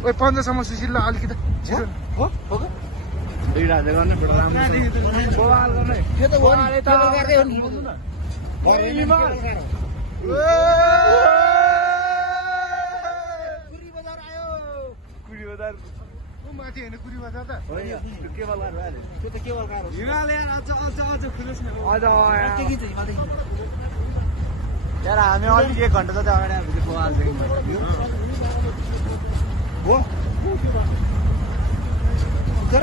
ओइ 15 सम्म सुसिल ल अलिकति छिटो हो हो दुई राजा गर्ने बेटा राम्रो बोवाल गर्ने त्यो त बोवाले त गर्दै हो नि कुरी बजार आयो कुरी बजार उ माथि हैन कुरी बजार त होइन त्यो केबल कार हो त्यो त केबल कार हो हिमालय अझ खुलोस् न अझ के के चाहिँ माथि यार हामी अलि 1 घण्टा जति अगाडि आएको बोवाल देख्यौँ हो तर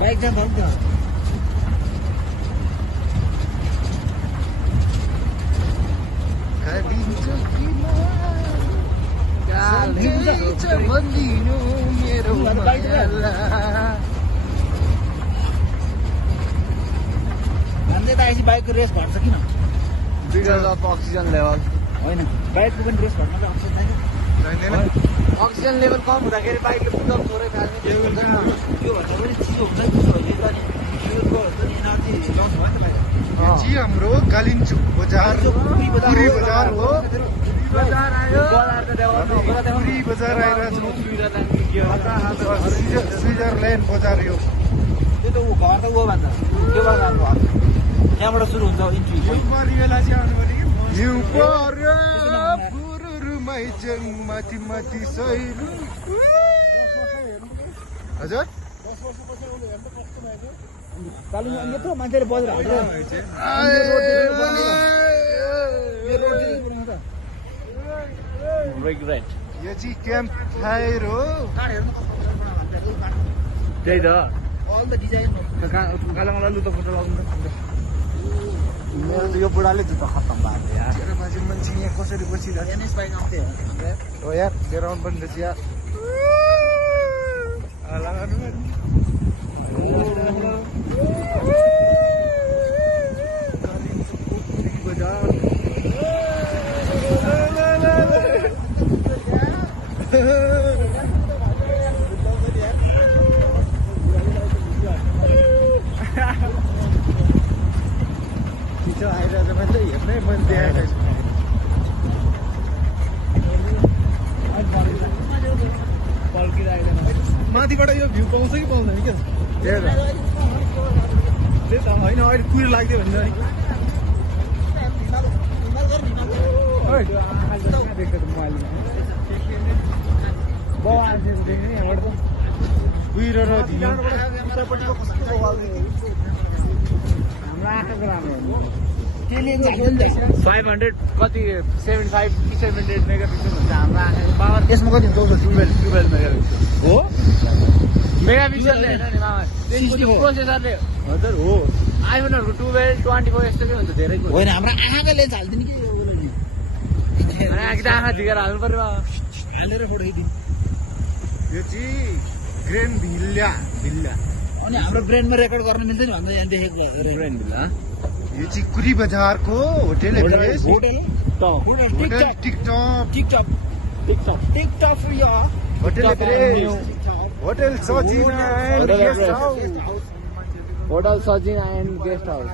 बाइक जाम भयो नि त भन्दिनु मेरो भन्दै त आएपछि बाइकको रेस घट्छ किन बिकज अफ अक्सिजन लेभल होइन बाइकको पनि रेस घट्न त अप्सन छैन अक्सिजन लेभल कम हुँदाखेरि बाइकले पुटअप थोरै फाल्ने त्यो भन्दा पनि चिसो हुन्छ चिसो हुन्छ नि फ्युलको हुन्छ नि एनर्जी लस भयो नि त जी हाम्रो कालिम्पोङ बजार पुरी बजार हो बजार आयो पुरी बजार आइरहेको स्विजरल्यान्ड बजार यो त्यो त ऊ घर त ऊ भन्दा त्यो बजारको त्यहाँबाट सुरु हुन्छ इन्ट्री माथि माथि सैलु हजुर कालिम्पोङ यत्रो मान्छेले बजेर हाल्छ रिग्रेट यो चाहिँ क्याम्प फायर हो त्यही त अल द डिजाइन कालाङलाई लुतो फोटो लगाउनु मेरो त यो बुढाले जुत्ता खत्तम भएको यार 13 बजे मान्छे यहाँ कसरी बसिरहेको एनएस बाइक आउँथे हो यार ग्राउन्ड पनि रहेछ यार लगाउनु छिटो आइरहेछ मान्छे हेर्नै मन देखाएको छु माथिबाट यो भ्यू पाउँछ कि पाउँदैन क्या त्यही त होइन अहिले कुहिरो लाग्यो भने कुहिरो र धियो हाम्रो आँखाको राम्रो 500 कति 75 कि 78 मेगापिक्सल हुन्छ हाम्रो आँखाको पावर यसमा कति हुन्छ 12 मेगापिक्सल हो मेगापिक्सलले होइन नि मामा प्रोसेसरले हजुर हो आइफोनहरूको 12 24 यस्तो के हुन्छ धेरै होइन हाम्रो आँखाको लेन्स हालिदिने कि आँखा झिकेर हाल्नु पर्यो हालेर फोटो खिचिदिनु यो चाहिँ ग्रेन भिल्ला अनि हाम्रो ब्रेनमा रेकर्ड गर्न मिल्छ नि भन्दा यहाँ देखेको ब्रेन भिल्ला यो चाहिँ कुरी बजारको hotel Everest hotel hotel TikTok TikTok या hotel Everest hotel Sajina and guest house hotel Sajina and guest house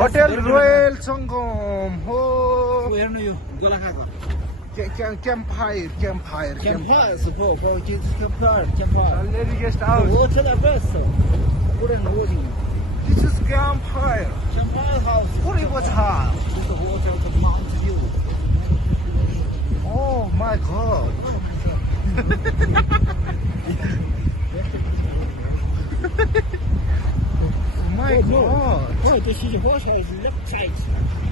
hotel royal Sangam हो हेर्नु यो गोलाखाको camp fire lady guest house Hotel Abesso. Wooden hoodie. This is Camp Fire. Champagne house. Puri Bazaar. This is the hotel of Mount View. Oh my God. Oh my God. Oh, this is the hotel left side.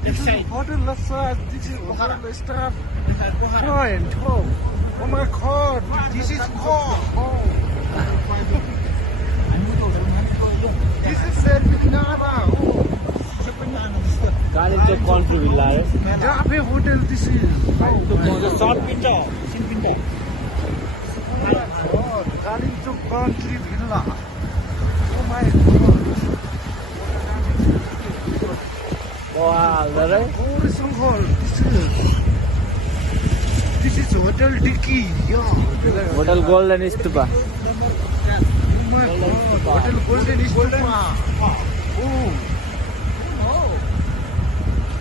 This is Hotel Lassad. This is Hotel Staff Point. Oh my God. This is Cork. This is Serpinava. Kalimpong country villa है Jabe Hotel this is. Short pinto. Sin pinto. God, Kalimpoङ Country Villa. Oh my God. wow है Horizontal. This is Hotel Dicky. Yeah. Hotel golden stupa Oh my God. Hotel Golden Stupa. Oh.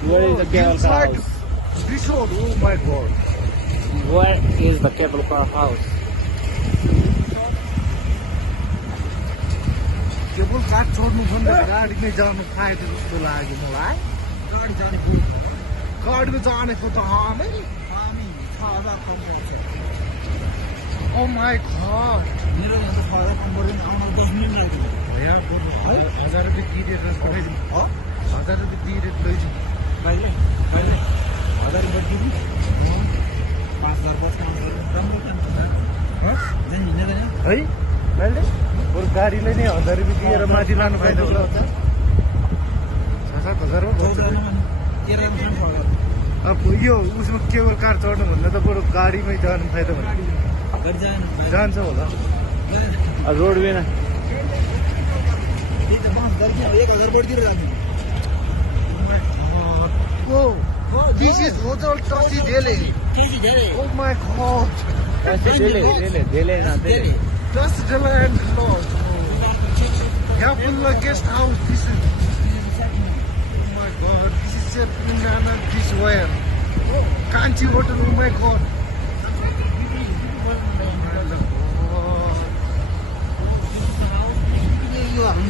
Where is the Camp Hillside House? This road, oh my god. Where is the cable car house? Cable car छोड्नु भन्दा गाडीमै जानु पाएछ जस्तो लाग्यो मलाई गाडी जाने पुल गाडीमा जानेको त हामी हामी 6000 कम पर्छ ओ माई गॉड मेरो यहाँ त 6000 कम पर्दैन आउन 10 मिनेट लाग्छ भैया बरु 1000 रुपियाँ तिरेर पठाइदिनु 1000 रुपियाँ तिरेर लैजाउँ कहिले 1000 रुपियाँ दिनु 5000 बस्न आउँछ राम्रो काम जान हिँडेर है मैले बरु गाडीलाई नै 1000 रुपियाँ दिएर माथि लानु फाइदा होला 7,000 अब यो उसमा केबल कार चढ्नु भन्दा त बरु गाडीमै जानु फाइदा हुन्छ जान्छ होला रोड बिना Oh, this is Hotel Tassi Delhi. Oh my god. Delhi na Delhi. Tassi Delhi and Lodge. Yapula guest house. This is. Oh my god. This is Nana. This where? Kanchi Hotel. Oh my god.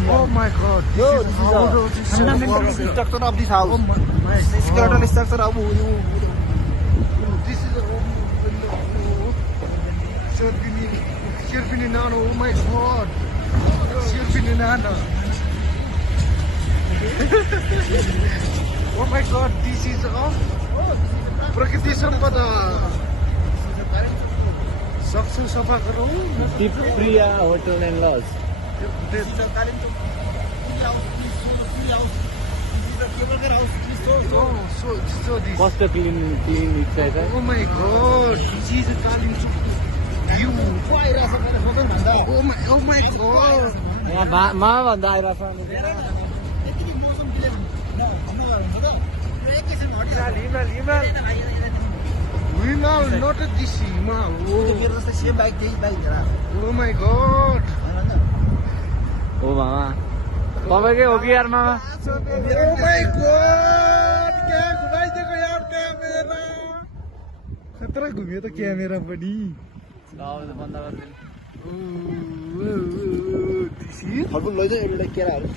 Oh my god. Yo, This is fundamental structure of this house. Skeletal structure of This is Sherpini Nano, oh my god. Sherpini Nano. Oh my god, this is Prakriti Sampada. Saksu Safa Karo. Priya Hotel and Lodge. So this. Cost clean inside. Oh my god, this is Kalimchuk. You. Oh my god. यहाँ मामा भन्दा आइरहेछ Himal, not this Himal. Oh my god. ओ मामा तपाईँकै हो कि यार मामा Oh my god. क्या घुमाइदिएको यार क्यामेरा खतरा घुम्यो त क्यामेरा पनि बन्द गरिदिनु This is लैजाऊ एउटा केराहरू